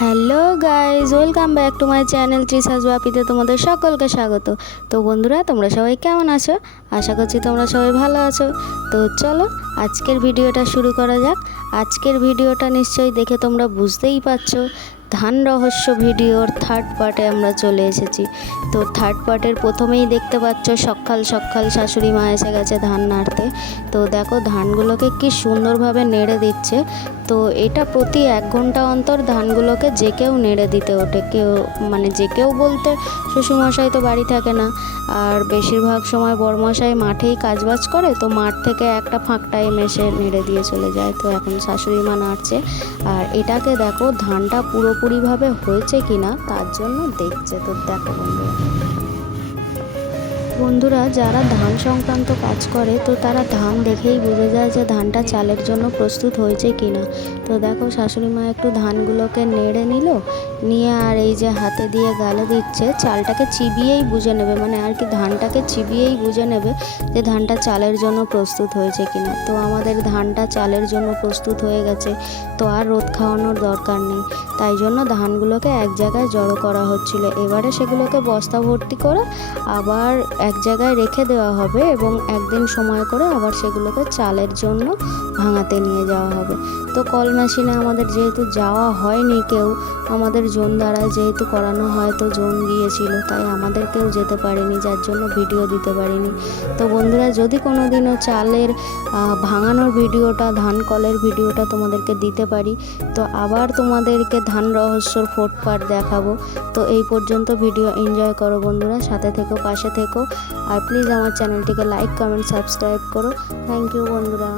Hello guys welcome back to my channel ত্রিশাস বাপিতে তোমাদের সকলকে স্বাগত। তো বন্ধুরা, তোমরা সবাই কেমন আছো? আশা করছি তোমরা সবাই ভালো আছো। তো চলো আজকের ভিডিওটা শুরু করা যাক। আজকের ভিডিওটা নিশ্চয়ই দেখে তোমরা বুঝতেই পারছ, ধান রহস্য ভিডিওর থার্ড পার্টে আমরা চলে এসেছি। তো থার্ড পার্টের প্রথমেই দেখতে পাচ্ছ, সকাল সকাল শাশুড়ি মা এসে গেছে ধান নাড়তে। তো দেখো ধানগুলোকে কি সুন্দরভাবে নেড়ে দিচ্ছে। তো এটা প্রতি এক ঘণ্টা অন্তর ধানগুলোকে যে কেউ নেড়ে দিতে ওঠে। কেউ মানে যে কেউ বলতে শ্বশুরমশাই তো বাড়ি থাকে না। আর বেশিরভাগ সময় বড়মশাই মাঠেই কাজবাজ করে, তো মাঠ থেকে একটা ফাঁক টাইম এসে নেড়ে দিয়ে চলে যায়। তো এখন শাশুড়ি মা নাড়ছে। আর এটাকে দেখো, ধানটা পুরোপুরিভাবে হয়েছে কিনা, তার জন্য দেখছে। তো দেখো বন্ধুরা। বন্ধুরা, যারা ধান সংক্রান্ত কাজ করে, তো তারা ধান দেখেই বুঝে যায় যে ধানটা চালের জন্য প্রস্তুত হয়েছে কি না তো দেখো, শাশুড়ি মা একটু ধানগুলোকে নেড়ে নিল, নিয়ে আর এই যে হাতে দিয়ে গালে দিচ্ছে, চালটাকে চিবিয়েই বুঝে নেবে। মানে আর কি ধানটাকে চিবিয়েই বুঝে নেবে যে ধানটা চালের জন্য প্রস্তুত হয়েছে কি না তো আমাদের ধানটা চালের জন্য প্রস্তুত হয়ে গেছে, তো আর রোদ খাওয়ানোর দরকার নেই। তাই জন্য ধানগুলোকে এক জায়গায় জড়ো করা হচ্ছিল। এবারে সেগুলোকে বস্তা ভর্তি করে আবার এক জায়গায় রেখে দেওয়া হবে এবং একদিন সময় করে আবার সেগুলোকে চালের জন্য ভাঙাতে নিয়ে যাওয়া হবে। তো কল মেশিনে আমাদের যেহেতু যাওয়া হয়নি কেউ, আমাদের জোন দ্বারা যেহেতু করানো হয় তো জোন গিয়েছিল, তাই আমাদের কেউ যেতে পারেনি, যার জন্য ভিডিও দিতে পারিনি। তো বন্ধুরা, যদি কোনো দিনও চালের ভাঙানোর ভিডিওটা, ধান কলের ভিডিওটা তোমাদেরকে দিতে পারি, তো আবার তোমাদেরকে ধান রহস্যর ফোর্ট পার্ট দেখাবো। তো এই পর্যন্ত ভিডিও এনজয় করো বন্ধুরা, সাথে থেকো, পাশে থেকো। আর প্লিজ আমার চ্যানেলটিকে লাইক কমেন্ট সাবস্ক্রাইব করো। থ্যাংক ইউ বন্ধুরা।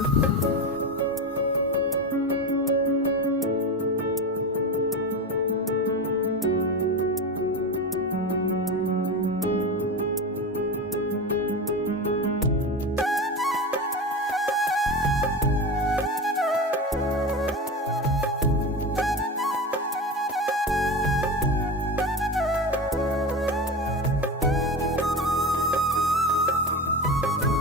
Bye.